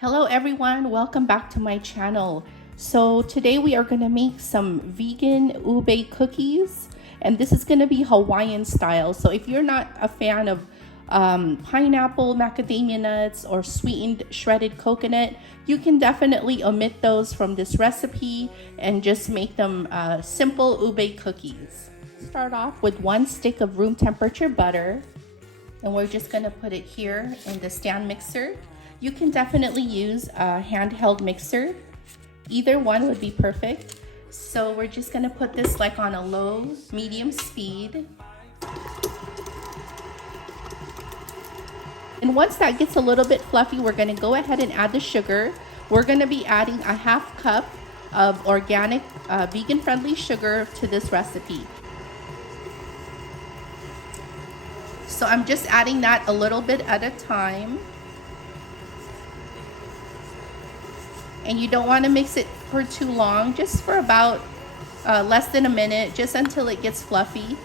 Hello everyone, welcome back to my channel. So today we are going to make some vegan ube cookies, and this is going to be Hawaiian style. So if you're not a fan of pineapple, macadamia nuts, or sweetened shredded coconut, you can definitely omit those from this recipe and just make them simple ube cookies. Start off with 1 stick of room temperature butter, and we're just going to put it here in the stand mixer. You can definitely use a handheld mixer. Either one would be perfect. So we're just gonna put this like on a low, medium speed. And once that gets a little bit fluffy, we're gonna go ahead and add the sugar. We're gonna be adding a 1/2 cup of organic, vegan-friendly sugar to this recipe. So I'm just adding that a little bit at a time. And you don't want to mix it for too long, just for about less than a minute, just until it gets fluffy.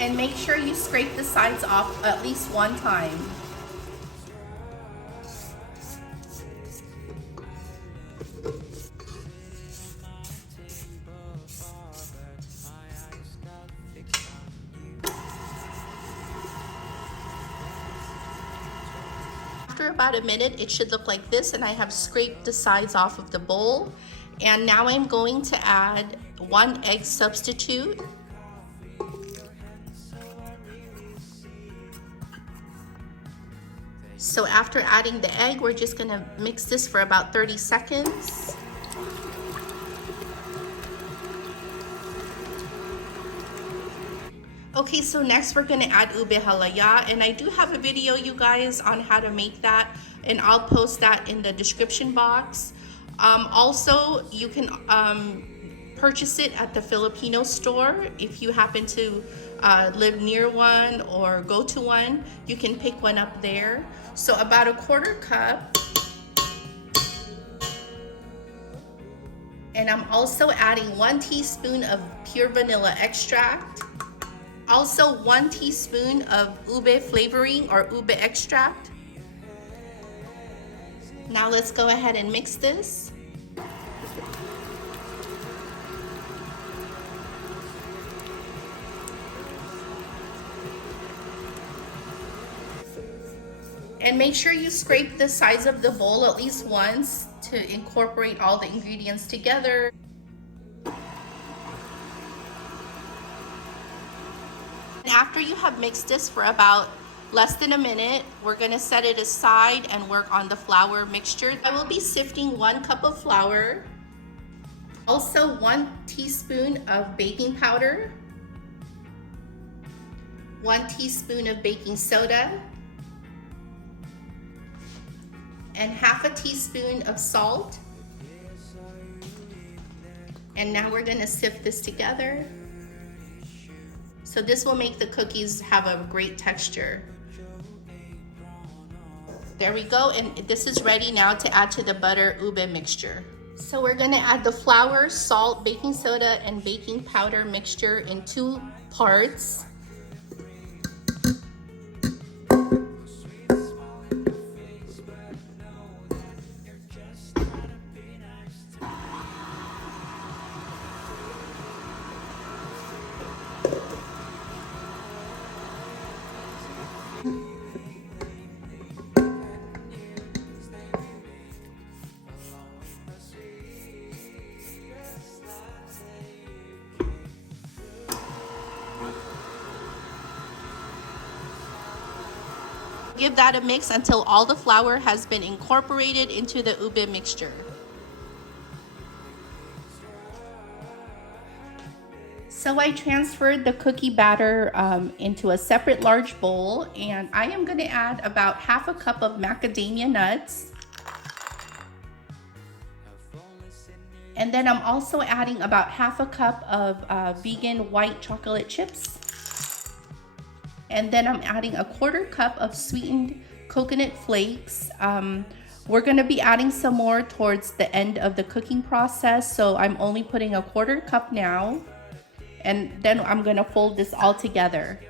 And make sure you scrape the sides off at least one time. After about a minute, it should look like this, and I have scraped the sides off of the bowl. And now I'm going to add 1 egg substitute. So after adding the egg, we're just gonna mix this for about 30 seconds. Okay, so next we're gonna add ube halaya, and I do have a video, you guys, on how to make that, and I'll post that in the description box. Also, you can purchase it at the Filipino store. If you happen to live near one or go to one, you can pick one up there. So about 1/4 cup. And I'm also adding 1 teaspoon of pure vanilla extract. Also 1 teaspoon of ube flavoring or ube extract. Now let's go ahead and mix this. And make sure you scrape the sides of the bowl at least once to incorporate all the ingredients together. After you have mixed this for about less than a minute, we're gonna set it aside and work on the flour mixture. I will be sifting 1 cup of flour, also 1 teaspoon of baking powder, 1 teaspoon of baking soda, and 1/2 teaspoon of salt. And now we're gonna sift this together. So this will make the cookies have a great texture. There we go, and this is ready now to add to the butter ube mixture. So we're gonna add the flour, salt, baking soda, and baking powder mixture in 2 parts. Give that a mix until all the flour has been incorporated into the ube mixture. So I transferred the cookie batter into a separate large bowl, and I am going to add about 1/2 cup of macadamia nuts. And then I'm also adding about 1/2 cup of vegan white chocolate chips. And then I'm adding 1/4 cup of sweetened coconut flakes. We're gonna be adding some more towards the end of the cooking process, so I'm only putting 1/4 cup now. And then I'm gonna fold this all together.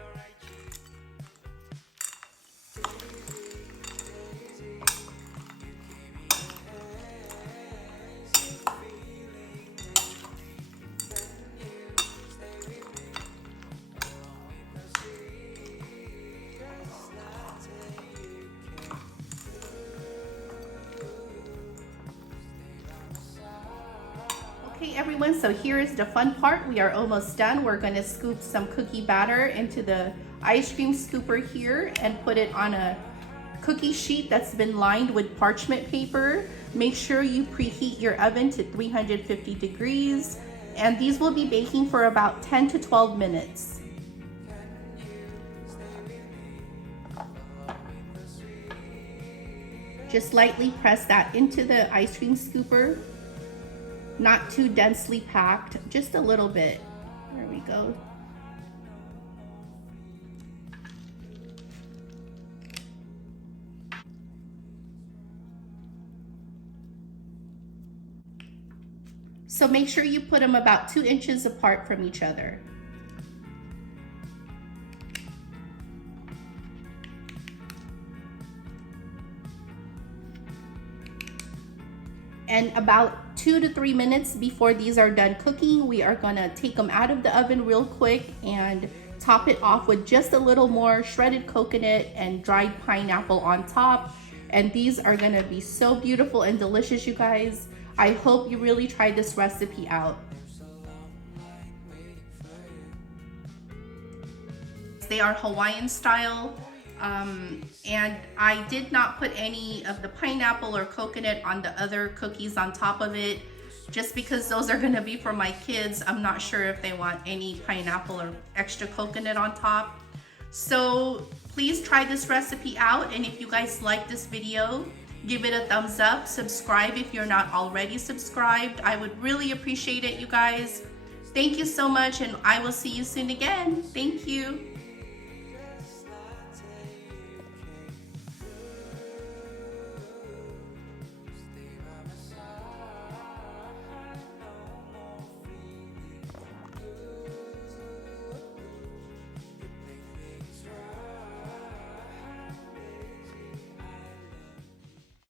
Okay everyone, so here is the fun part. We are almost done. We're gonna scoop some cookie batter into the ice cream scooper here and put it on a cookie sheet that's been lined with parchment paper. Make sure you preheat your oven to 350 degrees, and these will be baking for about 10 to 12 minutes. Just lightly press that into the ice cream scooper. Not too densely packed, just a little bit. There we go. So make sure you put them about 2 inches apart from each other. And about 2 to 3 minutes before these are done cooking, we are gonna take them out of the oven real quick and top it off with just a little more shredded coconut and dried pineapple on top. And these are gonna be so beautiful and delicious, you guys. I hope you really try this recipe out. They are Hawaiian style. And I did not put any of the pineapple or coconut on the other cookies on top of it, just because those are gonna be for my kids. I'm not sure if they want any pineapple or extra coconut on top. So please try this recipe out, and if you guys like this video, give it a thumbs up, subscribe if you're not already subscribed. I would really appreciate it, you guys. Thank you so much, and I will see you soon again. Thank you.